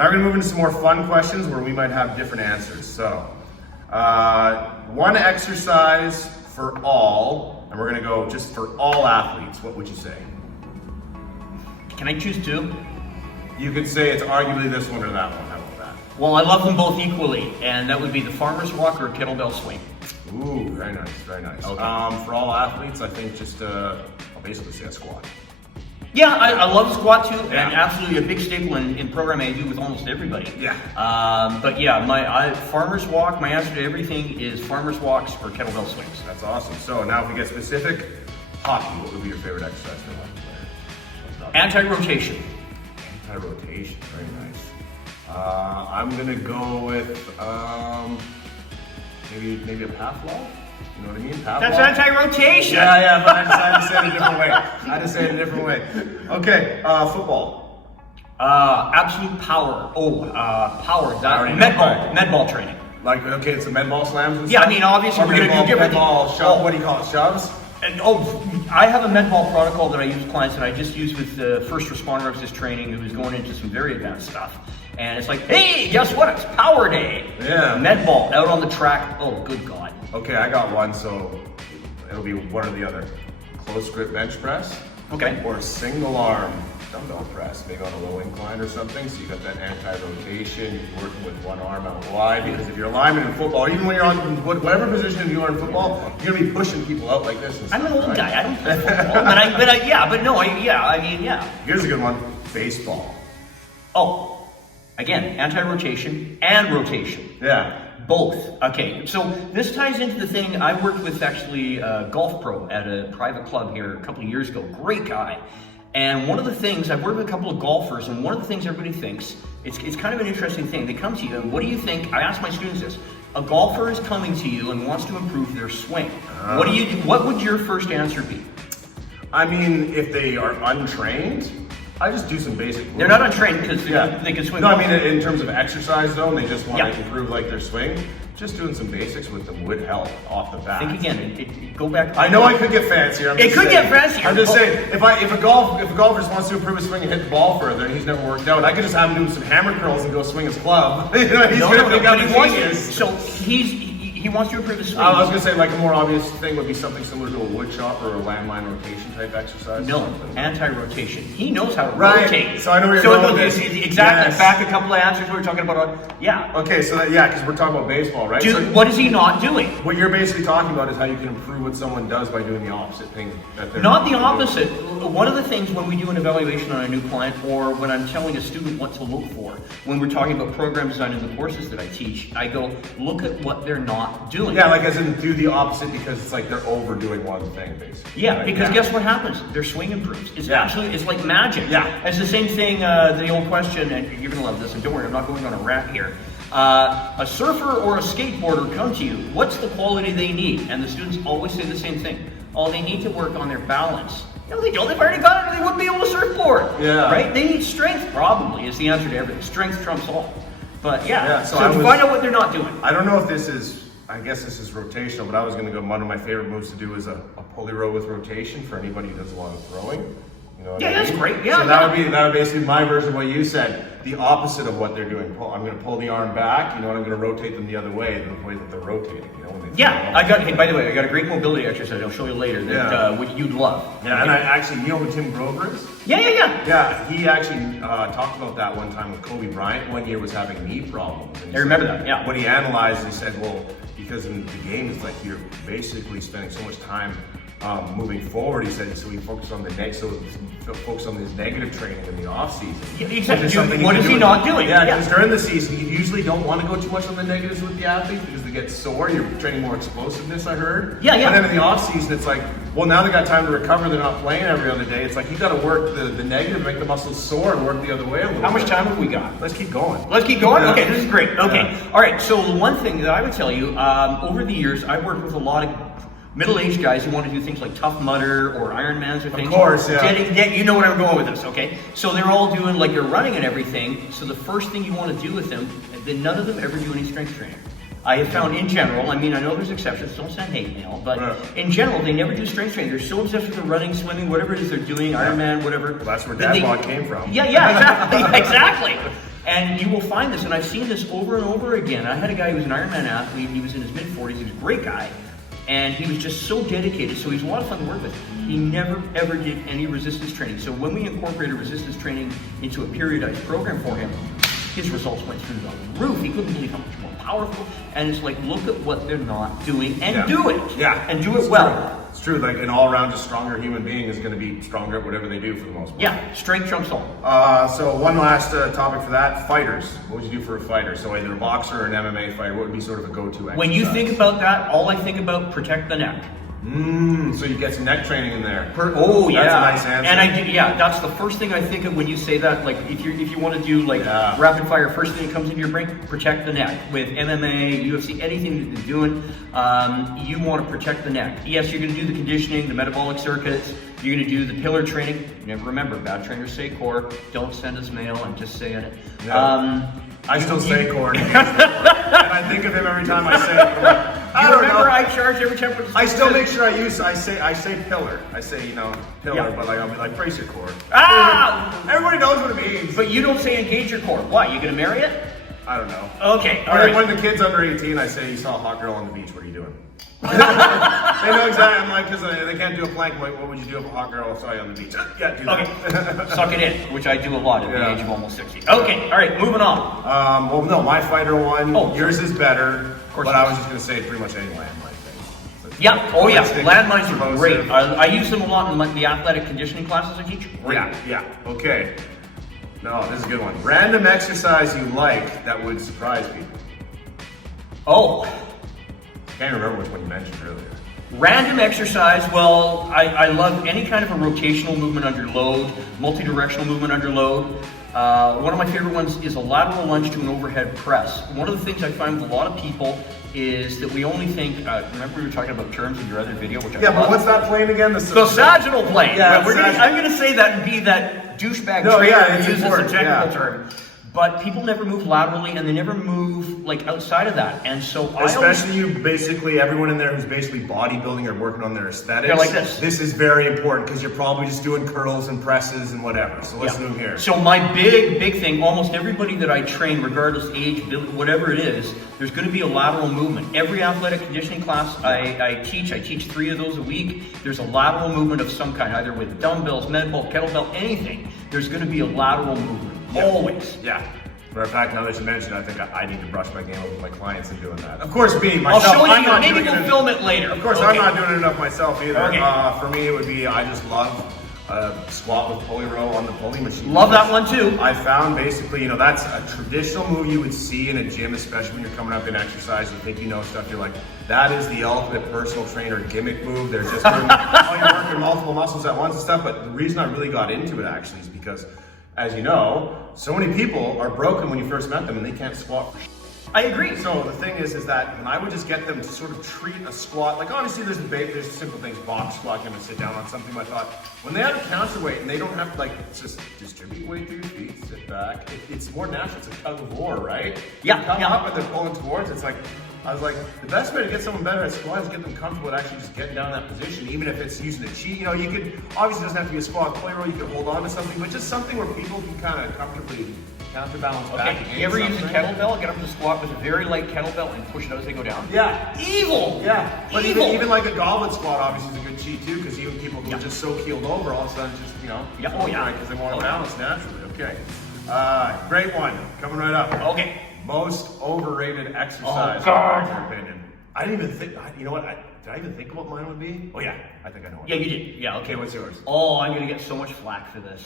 Now we're gonna move into some more fun questions where we might have different answers. So, one exercise for all, and we're gonna go just for all athletes. What would you say? Can I choose two? You could say it's arguably this one or that one. How about that? Well, I love them both equally, and that would be the farmer's walk or kettlebell swing. Ooh, very nice, very nice. Okay. For all athletes, I think just I'll basically say a squat. Yeah, I love squat too, Yeah. and absolutely a big staple in programming I do with almost everybody. Yeah. But yeah, my farmer's walk, my answer to everything is farmer's walks or kettlebell swings. That's awesome. So now if we get specific, hockey, what would be your favorite exercise for a hockey player? Anti-rotation. Anti-rotation, very nice. I'm gonna go with maybe a Pavlov. You know what I mean? Pavlov. That's anti-rotation. Yeah, but I decided to say it a different way. I had to say it a different way. Okay, football. Absolute power. Power. already know. Med-ball training. Like, okay, it's the med ball slams and Yeah, stuff? I mean, obviously, Or we're gonna do med ball different- shove. What do you call it? Shoves? And, I have a med ball protocol that I use with clients that I just use with the first responder I was just training who was going into some very advanced stuff. And it's like, hey, guess what? It's power day. Yeah. Med ball out on the track. Oh, good God. Okay, I got one, so it'll be one or the other. Close grip bench press. Okay. Or single arm dumbbell press, maybe on a low incline or something. So you got that anti-rotation, you're working with one arm out wide, because if you're a lineman in football, even when you're on whatever position you are in football, you're gonna be pushing people out like this and stuff, I'm an old right? guy. I don't play football. Yeah. Here's a good one, baseball. Oh, again, anti-rotation and rotation. Yeah. Both. Okay, so this ties into the thing I worked with actually a golf pro at a private club here a couple of years ago. Great guy. And one of the things, I've worked with a couple of golfers, and one of the things everybody thinks, it's kind of an interesting thing. They come to you, and what do you think? I ask my students this. A golfer is coming to you and wants to improve their swing. What do you do? What would your first answer be? I mean, if they are untrained, I just do some basic moves. They're not untrained because they can swing. No, I mean in terms of exercise though, they just want Yeah. to improve like their swing. Just doing some basics with them would help off the bat. Think again. Go back. I know I could get fancier. It could get fancier. I'm just saying, if a golfer just wants to improve his swing and hit the ball further, and he's never worked out, I could just have him do some hammer curls and go swing his club. You know, he's gonna think I'm a genius. So he wants to improve his swing. I was gonna say like a more obvious thing would be something similar to a wood chop or a landmine rotation type exercise. No, anti-rotation. He knows how to Right. rotate. So I know where you're going with this. Exactly. Yes. Back a couple of answers we were talking about. Yeah. Okay, so because we're talking about baseball, right? So What is he not doing? what you're basically talking about is how you can improve what someone does by doing the opposite thing. Not the opposite. One of the things when we do an evaluation on a new client, or when I'm telling a student what to look for, when we're talking about program design in the courses that I teach, I go, look at what they're not doing. Yeah, like as in do the opposite because it's like they're overdoing one thing, basically. Yeah, right? because guess what happens? Their swing improves. It's absolutely, it's like magic. Yeah. It's the same thing, the old question, and you're gonna love this, and don't worry, I'm not going on a rant here. A surfer or a skateboarder come to you, what's the quality they need? And the students always say the same thing. Oh, they need to work on their balance. No, they don't. They've already got it or they wouldn't be able to surfboard. Yeah. Right? They need strength, probably, is the answer to everything. Strength trumps all. But yeah, so so to find out what they're not doing. I don't know if this is, I guess this is rotational, but I was going to go, one of my favorite moves to do is a pulley row with rotation for anybody who does a lot of throwing. You know what I That's mean? great. Yeah, So that would basically be my version of what you said. The opposite of what they're doing. I'm going to pull the arm back, you know, and I'm going to rotate them the other way, the way that they're rotating, you know. When they throw. Hey, by the way, I got a great mobility exercise I'll show you later that what you'd love. Yeah, and I actually, you know who Tim Grover is? Yeah. Yeah, he actually talked about that one time with Kobe Bryant. One year was having knee problems. And he I remember said- that, yeah. When he analyzed, he said, well, because in the game it's like you're basically spending so much time moving forward. He said, so he focused on focus on his negative training in the off season. Yeah, exactly. Which something What can is do he with- not doing? Yeah, Yeah. because during the season you usually don't want to go too much on the negatives with the athletes because they get sore. You're training more explosiveness, I heard. Yeah. And then in the off season, it's like, well, now they got time to recover. They're not playing every other day. It's like you got to work the negative, make the muscles sore, and work the other way a little How much bit. time have we got? Let's keep going. Let's keep going? Yeah. Okay, this is great. Okay. Yeah. All right, so the one thing that I would tell you, over the years, I've worked with a lot of middle-aged guys who want to do things like Tough Mudder or Ironmans or things. Of course, yeah. You know where I'm going with this, okay? So they're all doing, like, they're running and everything. So the first thing you want to do with them, then none of them ever do any strength training. I have found in general, I mean, I know there's exceptions, don't send hate mail, but in general, they never do strength training. They're so obsessed with the running, swimming, whatever it is they're doing, Ironman, whatever. Well, that's where that dad bod came from. Yeah, exactly. And you will find this, and I've seen this over and over again. I had a guy who was an Ironman athlete, he was in his mid-40s, he was a great guy, and he was just so dedicated, so he's a lot of fun to work with. He never ever did any resistance training. So when we incorporated resistance training into a periodized program for him, his results went through the roof. He couldn't believe how much more powerful. And it's like, look at what they're not doing and do it. Yeah. And do it It's well. true. It's true. Like an all-around, just stronger human being is going to be stronger at whatever they do for the most part. Yeah, strength trumps all. So one last topic for that: fighters. What would you do for a fighter? So either a boxer or an MMA fighter. What would be sort of a go-to exercise? When you think about that, all I think about protect the neck. So you get some neck training in there. Oh yeah, That's a nice answer. And I do, yeah, that's the first thing I think of when you say that. Like if you want to do like rapid fire, first thing that comes into your brain, protect the neck. With MMA, UFC, anything that you're doing, you want to protect the neck. Yes, you're going to do the conditioning, the metabolic circuits. You're going to do the pillar training. Never remember, bad trainers say core. Don't send us mail. I'm just saying it. Yeah. I still say core. And I think of him every time I say it. I'm like, I don't remember know. I charge every time. I still make sure I say pillar. I say, pillar, but like I'll be like, brace your core. Everybody knows what it means. But you don't say engage your core. What, you gonna marry it? I don't know. Okay, Or like when the kid's under 18, I say, you saw a hot girl on the beach, what are you doing? They know exactly. I'm like, because they can't do a plank. Like, what would you do if a hot girl saw you on the beach? Yeah, do that. Okay, suck it in, which I do a lot at the age of almost 60. Okay, all right, moving on. Well, no, my fighter one. Oh, yours is better. Of course But I was just gonna say pretty much any landmine thing. So Yeah, oh yeah, stick landmines are explosive. great. I use them a lot in like the athletic conditioning classes I teach. Great. Yeah. Okay. No, this is a good one. Random exercise you like that would surprise people. Oh, Can't remember which one you mentioned earlier. random exercise. Well, I love any kind of a rotational movement under load, multi-directional movement under load. One of my favorite ones is a lateral lunge to an overhead press. One of the things I find with a lot of people is that we only think, remember we were talking about terms in your other video, which I Yeah, but love? what's that plane again? The sagittal plane. Yeah, I'm going to say that and be that douchebag No, trainer yeah, who it's uses important, the technical yeah. term. But people never move laterally and they never move like outside of that. And so Especially you, basically everyone in there who's basically bodybuilding or working on their aesthetics. They're like this. This is very important because you're probably just doing curls and presses and whatever. So let's move here. So my big thing, almost everybody that I train, regardless age, whatever it is, there's going to be a lateral movement. Every athletic conditioning class I teach 3 of those a week. There's a lateral movement of some kind, either with dumbbells, med ball, kettlebell, anything. There's going to be a lateral movement. Always. Yeah. Matter of fact, now that you mentioned it, I think I need to brush my game up with my clients in doing that. Of course, me, myself, I'll show I'm you. not Maybe doing we'll it. film it later. Of course, Okay. I'm not doing it enough myself either. Okay. For me, it would be, I just love squat with pulley row on the pulley machine. Love that one too. I found basically, that's a traditional move you would see in a gym, especially when you're coming up in exercise. You think you know stuff. You're like, that is the ultimate personal trainer gimmick move. They're just doing, you're working multiple muscles at once and stuff. But the reason I really got into it actually is because, as you know, so many people are broken when you first met them and they can't squat. I agree. So the thing is that when I would just get them to sort of treat a squat, like obviously there's simple things, box squat, you can sit down on something. I thought when they have a counterweight and they don't have to just distribute weight through your feet, sit back. It's more natural. It's a tug of war, right? Yeah, You come yeah. up and they're pulling towards. It's like I was like, the best way to get someone better at squat is get them comfortable at actually just getting down in that position, even if it's using a cheat. You could obviously it doesn't have to be a squat play roll. You can hold on to something, but just something where people can kind of comfortably counterbalance back. Okay, against you ever use a something. kettlebell? Get up to squat with a very light kettlebell and push it out as they go down? Yeah. Evil! Yeah, but Evil! even like a goblet squat obviously is a good cheat too, because even people who are just so keeled over, all of a sudden just, Yeah, oh yeah. because they want to balance naturally. Okay. Great one. Coming right up. Okay. Most overrated exercise, Oh, God. in your opinion. I didn't even think, you know what, did I even think of what mine would be? Oh yeah, I think I know what Yeah, you did. Yeah, okay. Okay, what's yours? Oh, I'm gonna get so much flack for this.